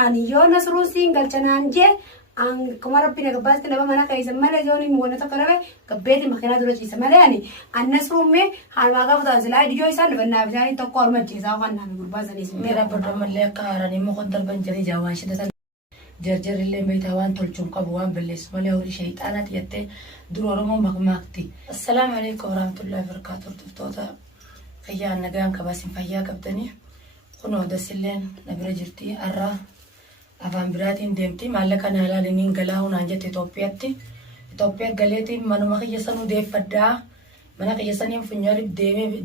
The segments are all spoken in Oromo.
ani yoo nasruu siin galchanaan jee an kuma rabbi naga baasti nama mana kaisa male yoni muwana takarabe kabeti makina duro chisa male ani an nasruu me han waga futa zila dijo isan banna bijani tokko orma jisa wanna mi gurbaza ni mera bodo malle qarani mo kon darban jari jawan shida جرجر اللي بيتوان تلجم قبوان بالليس مليه شيطانات يتي درورهم مغماقتي السلام عليكم ورحمة الله وبركاته تفتوتا خيان نقان كباسين فيا قبدني خنو دسلين نبرجرتي أرى أفان براتين ديمتي مالك أنا لالينين قلاهون عنجت إتوبياتي إتوبيات قليتي منو مخيصانو دي فدا منا قيسانيم فنيارب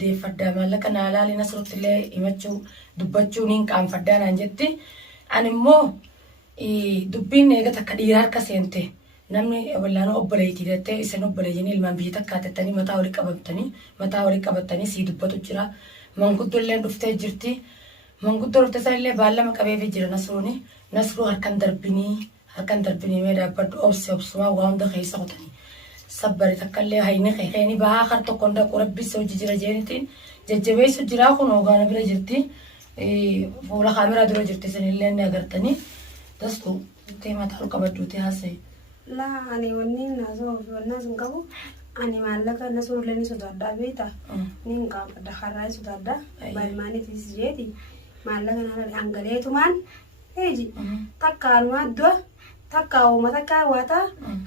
دي فدا مالك أنا لالي نصرت اللي إمتشو دبتشو نين كام فدان عنجتي أنا مو dubbin eega takka dhiiraa harka seente namni wallaanoo obboleetii jettee isin obboleeyyiin ilmaan biyya takkaatettanii mataa walii qabatanii sii dubbatu jira manguddoo illee dhuftee jirti manguddoo dhuftee sanillee baallama qabeefii jira nasruu harkan darbinii mee dhaabbadhu obsumaa waa hunda keessa qotanii sabbari takkallee hayni qeeqeeni bahaa har tokkoon dhaqu rabbis hojii jira jeenitiin jajjabeessu jiraa kun ogaana bira jirti fuula kaameraa dura jirti sanillee ni agartanii دستو تيما تحرك بدوتي هاسي لا أنا ونين نازو والناس نقبو أنا معلقة نسور لني سودادا بيتا نين قام دخل راي سودادا بالماني تيجي معلقة أنا أنجليتو مان هيجي تكال ما دو تكاو ما تكاو واتا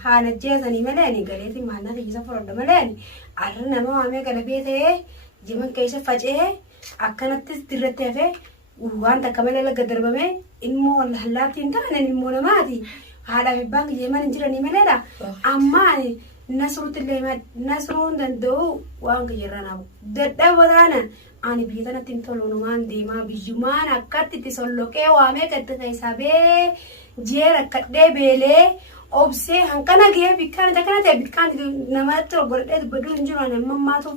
هانا جيزاني ملاني قاليتي معنا تيجي سفر ملاني أرنا ما عمي كده بيته جمن كيش فجأة أكنت تسترتيه وانت كمان لقى دربمه إنمو الحلاتين تانا إنمو نماتي هذا في بانك يمان نجرني مللا أما نسرت اللي ما نسرون دندو وانك يرانا ده ودانا أنا بيتنا تنتظرون مان دي ما بيجمان أكتر تسولوكه وامه كتر كيسابه جيرا كتر بيله أبسه هنكنا جيه بيكان جاكنا تبيكان نماتو برد بدو نجرنا مما تو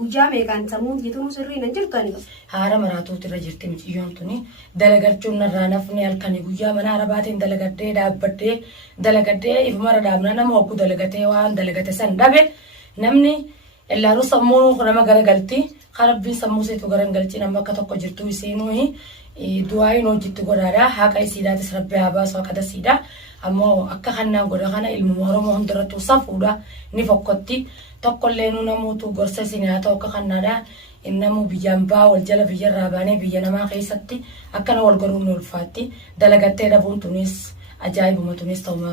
gujame kan samuun gitu sirri nan jirtani haara maraatu tira jirti miciyyoon tuni dalagarchuun narraa nafni halkanii guyyaa mana arabaatiin dalagadee dhaabbadee dalagadee ifmara dhaabna nama hoggu dalagatee waan dalagate san dhabe namni illaanu sammuu nama garagalti qarabbiin sammuu seetu garangalchi nama akka tokko jirtu isiinuu du'aayin hojjitti godhaadha haqa isiidhaatis rabbi haa baasu akka dasiidha ammoo akka kannaan godha kana ilmu oromoo hundarrattuu safuudha ni fokkotti tokkollee nu namuutu gorsa isinaa ta'u akka kannaadha innamu biyyaan baa wal jala biyyarraa baanee biyya namaa keessatti akkana wal goruun ni ulfaatti dalagattee dhabuun tunis ajaa'ibuma tunis ta'uma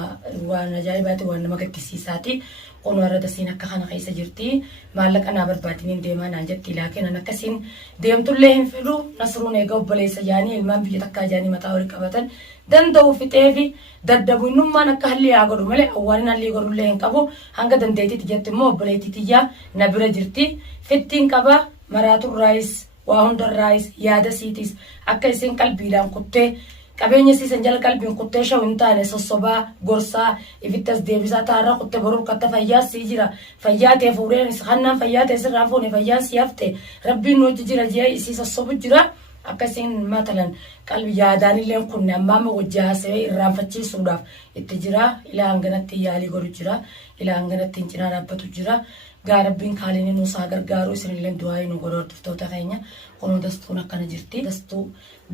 waan ajaa'ibaati waan nama gaddisiisaati kun warra dasiin akka kana keessa jirti maallaqa naa barbaadiniin deemaa naan jetti laakiin an akkasiin deemtullee hin fedhu nasruun eega obboleessa jaanii ilmaan biyya takkaa jaanii mataa walii qabatan danda'u fixeefi daddabu innummaan akka halli haa godhu malee awwaalin halli godhullee hin qabu hanga dandeetitti jetti immoo obboleettitiyyaa na bira jirti fittiin qaba maraatuun raayis waa hundarraayis yaada siitis akka isin qalbiidhaan kuttee qabeenya siisan jala qalbiin kuttee shaw hin taane sossobaa gorsaa ifittas deebisaa taarra kuttee boruu katta fayyaa sii jira fayyaa ta'e fuudheen hannaan fayyaa ta'e sirraan fuune fayyaa sii hafte rabbiin nu hojji jira jee isii sossobu jira akkasiin matalan qalbi yaadaanillee kunne ammaama wajjaa haasawee irraanfachiisuudhaaf itti jira ilaa hanganatti yaalii godhu jira ilaa hanganatti hin cinaa dhaabbatu jira gaa rabbiin kaaliin nuusaa gargaaru isinillee du'aayii nu godhu hordoftoota keenya kunuu dastuun akkana jirti dastuu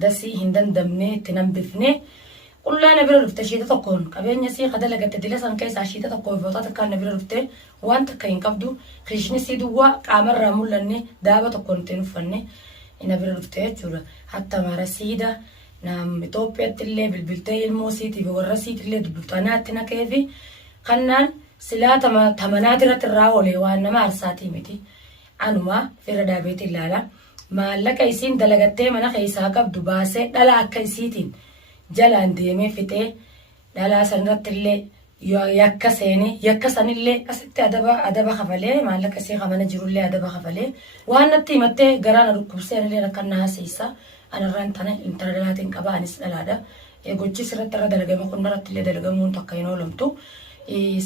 dasii hin dandamne itti nambifne qullaana bira dhufte shiita tokkoon qabeenya sii kadalagatte dila san keessaa shiita tokkoo footota akka na bira dhufte waan takka hin qabdu kiishni sii duwwaa qaamarraa mul'anne daaba tokkoon ittiin uffanne ina bira dhufte jechuudha hatta mara siida nam Itoophiyaatti illee bilbiltee ilmoo siitii fi warra siitillee dubbiftaanaatti nakeefi kannaan silaa tamanaati irratti irraa oolee waan nama arsaatii miti anuma fira daabeeti ilaala maallaqa isiin dalagattee mana keessaa qabdu baasee dhala akka isiitiin jalaan deemee fixee dhalaa sanirratti illee yakka seenee yakka sanillee asitti adaba kafalee maallaqa isii kamana jirullee adaba kafalee waan natti himattee garaana dhukkubseenillee akka naasiisa anarraan tana intala dhalaatiin qaba anis dhalaadha gochis irratti irra dalagame kun irratti illee dalagamuun takka hin oolamtu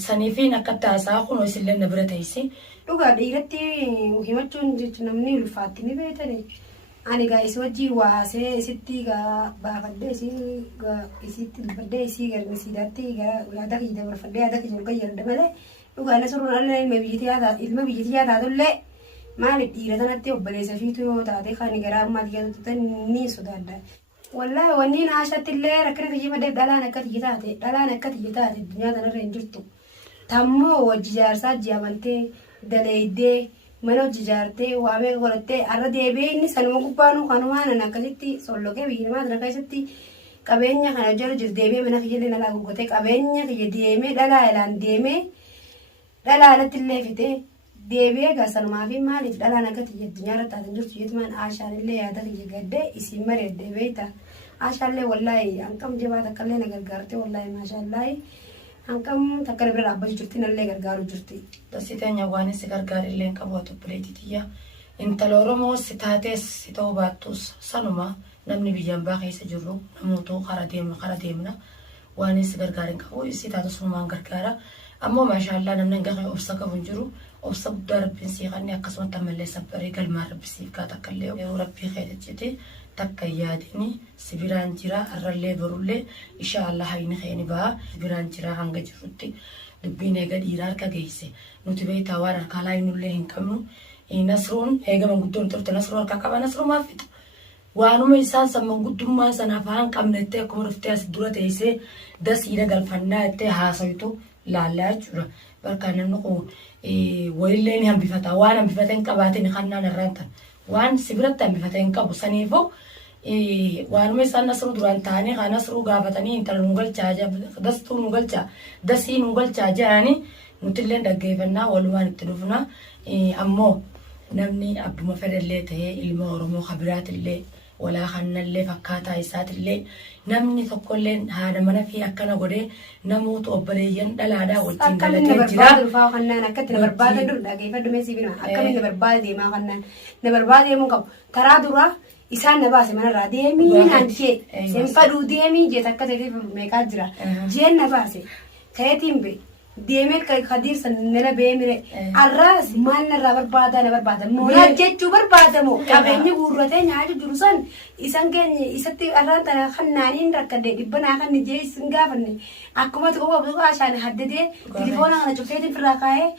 saniifiin akka taasaa kun isillee na bira teessi dhugaa dhiiratti himachuun jechuun namni ulfaatti ni beekani ani gaa isi wajjii waasee isitti gaa baafadhee isitti dubbadhee isii garni siidaatti gaa yaada kiyya dabarfadhee yaada kiyya olga jedha malee dhugaa na suruun alla ilma biyyattii taatullee maali dhiira sanatti obboleessa fiitu yoo taate kan garaa ammaa dhiyaatu ni sodaadha والله ونين عاشت اللي ركنك يجي مدى دلان أكت يتاتي الدنيا ده نرين جرتو تمو وججار سات جامنتي دليدي منو ججارتي وامي غلطتي أرد يبيني سنو قبانو خانوانا نكستي سولوكي بينما دركايستي قبينيا خنا جر جر ديمي منك يلي نلا غوتك قبينيا كي ديمي دلا إلان ديمي دلا لتلي فيتي ديبي غسل ما في مالي دلا نكت الدنيا رتا تنجر يتمان عشان اللي هذا يجد اسم مريض ديبيتا عشان اللي والله أنكم جبات كلنا غرغرتي والله ما شاء الله أنكم تقرب رابش جرتي نللي غرغارو جرتي تسيتين يواني سغرغار اللي كبوتو بليتيتيا انت لورمو ستاتس ستوباتوس سنما نمني بيجان باقي سجرو نموتو خرديمنا واني سغرغارين كبو ستاتس نمان غرغارا أما ما شاء الله نمنا نغاقي أبسا كبنجرو أبسا بدار بنسي غني أقسم تملي سبري قلما ربي سيفكا تقلي وربي خيدت جتي تكا ياديني سبيران جرا الرلي برولي إن شاء الله هايني خيني بها سبيران جرا هنگا جروتي دبيني قد إيرار كغيسي نتبه تاوار الكالاي نولي هنكمنو نصرون هيغا من قدون ترت نصرون كاكابا نصرو ما فيت وانو ميسان سمن قدوم ما سنافان قمنتي كمرفتي أسدورة إيسي دس إيرا قلفنا إتي هاسويتو لا لا جرا بركان نقو ويلين هم بفتح وان هم بفتحين كباتين خلنا نرانتا وان سبرت هم بفتحين كابو سنيفو وان مثلا نصرو دران تاني خا نصرو غافتني انت نوغل تشاجا دستو نوغل تشا دسي نوغل تشاجا يعني نتلين دغيفنا ولوان تدفنا امو نمني ابو مفرلي تي علم ورمو خبرات اللي ولا خلنا اللي فكاتا إسات اللي نمني تقولين هذا منا في أكنا قدي نموت أبريان دلادا وتين أكمل نبرباد الفاو خنان أكت نبرباد دور دقي فدو ميسي بينما أكمل نبرباد دي ما خنان نبرباد يمون كم ترى دورا إسان نباسي من الراديمي نانتي سيمفادو ديمي جيت أكت في ميكاجرا جين نباسي كيتيم بي ديمي كي خدير سننا بيمري الراس مان نرابر بادا نبر بادا مولا جيتشو بر بادا مو كابيني غورتين عاجو جلوسان إسان كيني إساتي الران تنا خنانين ركدي دبنا خن نجي سنغافني أكما تقوى بلغة عشان حددي تليفونا خنا شوفيتين في الراقاية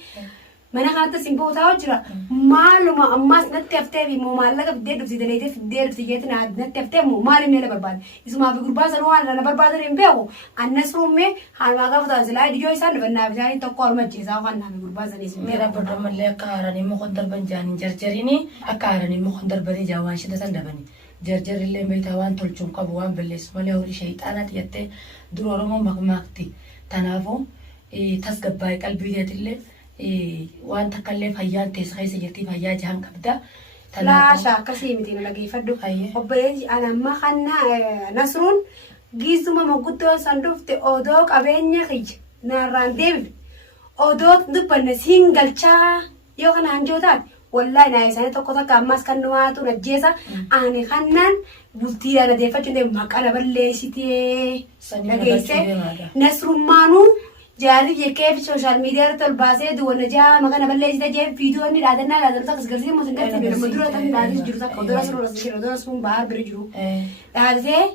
mana kata simpo tahu jera malu ma emas nanti after mu malah ke dia duduk di dalam itu dia duduk di situ nanti after mu malu mele berbad isu ma figur bahasa luar rana berbad dari impeo anas rumah hal maga foto selai di joisan benar benar itu kor macam jasa kan figur bahasa ni mera betul malah karani mu kontar banjani jar ini akarani mu kontar bani jawan sih dasar dabani jar ile betawan tolcung kabuan beles malah uri syaitanat yatte dulu orang mau makti tanafu tas gabai kalbi dia tille وان تكلم هيان تسخي سجتي هيا جهان كبدا لا شاك سيمتي نلاقي فدو وبيجي انا ما خنا نصرون جيسو ما موجودو صندوق اودوك ابينيا خيج ناران ديف اودوك دبن سينجل تشا يو خنا انجوتات والله نايسانه توكوتا كاماس كنواتو نجيسا اني خنان بولتي انا ديفا جند مكانا بليسيتي نجيسه نصر مانو جاري يكيف سوشيال ميديا تلباسه دونا جا مكان بلش تجي فيديو اني لادنا لادنا تكسرسي مسنجت في مدرة تاني لادس جروسا كودرا سرور سون بار برجو لادسه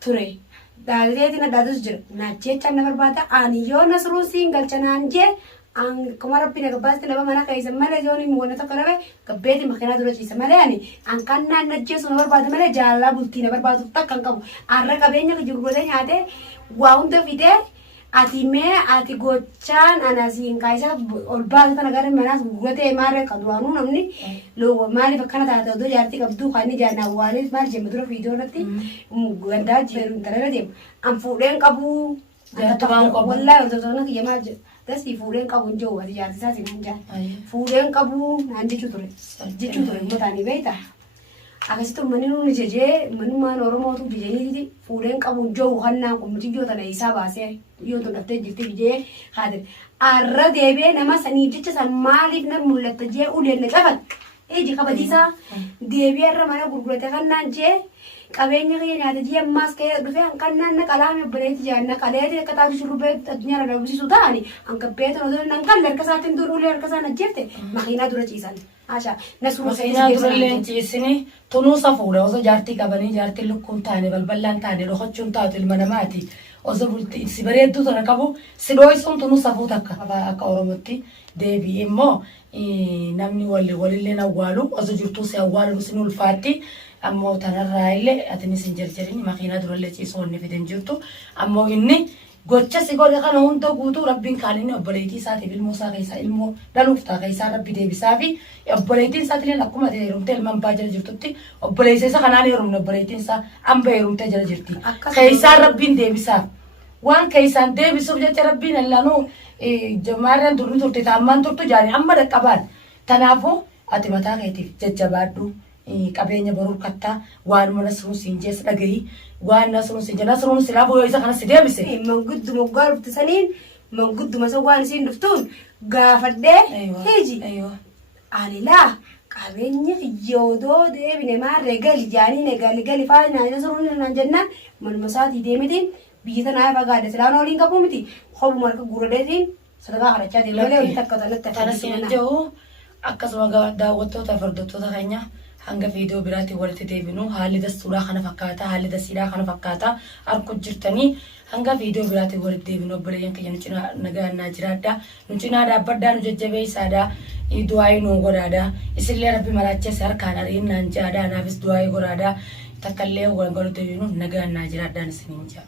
توري لادسه تنا لادس جر ناچه چن نمبر باتا انيو نسرو سينگل چنانجه ان كمارا بينا كباس تلبا منا كايسا مالا جوني مونا تقربه كبيتي مخينا دورا چيسا مالا يعني ان كان نجه سو نمبر باتا مالا جالا بلتي نمبر باتا تك ان كبو ارى كبينيا كجربوده نياته واون ده فيده ati me ati gochan anasi kaisa olba ta nagare manas gurate mare kadwanu namni lo mali bakana ta do jarti kabdu khani jana wali mar jemdro video nati ganda jeru tarare dem am fuden kabu jatuang kabu wallahi do na ki yama dasi fuden kabu jo wali jarti sa sinanja fuden kabu nandi chuture mutani beita akasitu maninu ni jeje manu man oromo tu bijeni di furen kabun jo hanna ko muti jo tana isa base yo to dafte jifte bije khadir arra debe nama sani jicha san malik na mullatta je ulen ne kafat eji kabadisa debe arra mana gurgurate kanna je qabenya ke nyaata je mas ke dufe kanna na kalame breti janna kalete kata shurube tadnya ra bisi sudani an kabet no nan kan ler kasatin dur uler kasana jefte makhina dura chisan asha nasu مسينا دولين تيسني تنوصا فولا وزا جارتي كاباني جارتي لكم تاني بلبلان تاني لو خدشون تاوت المناماتي وزا بلتي سيبريدو تنكابو سيدوي سون تنوصا فوتاكا أكا أورمتي ديبي إمو نامني ولي لنا والو وزا جرتو سي أوالو سنو الفاتي ammoo tanarraa illee atinis hin jarjarin makiinaa durallee ciisoonni fiden jirtu ammoo inni gocha si godhe kana hunda guutuu rabbiin kaalinni obboleettii isaatiif ilmoo isaa keessaa ilmoo dhaluuf ta'a keessaa rabbi deebisaa fi obboleettiin isaatiillee akkuma heerumtee ilmaan baa jala jirtutti obboleessa isa kanaan heerumne obboleettiin isaa amba heerumtee jala jirti keessaa rabbiin deebisaaf waan keessaan deebisuuf jecha rabbiin allaanuu jamaarreen turni turte taammaan turtu jaanii amma dhaqqabaan tanaafuu ati mataa keetiif jajjabaadhu qabeenya baruu kattaa waan mana sun siin jees dhagahi waan nasrun siin jana nasrun silaa booyo isa kana si deebise manguddu moggaa dhufte saniin mangudduma isa waan isiin dhuftuun gaafadhee hiji anilaa qabeenya yoodoo deebine maarree gali jaanii gali faayinaa nasrun naan jennaan manuma isaatii deemitiin biyya tanaa fagaadde silaan waliin qabu miti hobuma harka guuradeetiin sadakaa kadhachaa deemalee walitti akka tanatti tanasiin jiru akkasuma daawwattoota fardottoota keenya hanga viidiyoo biraatti walitti deebinu haalli dastuudhaa kana fakkaata haalli dasiidhaa kana fakkaata harku jirtanii hanga viidiyoo biraatti walitti deebinu obboleeyyan keenya nu cinaa nagaannaa jiraadha nu cinaa dhaabbadhaa nu jajjabeessaadha du'aayii nu godhaadha isillee rabbi malaacheesse harkaan ariinnaan jaadha anaafis du'aayii godhaadha takkallee wal galu deebinu nagaannaa jiraadhaan isiniin jaa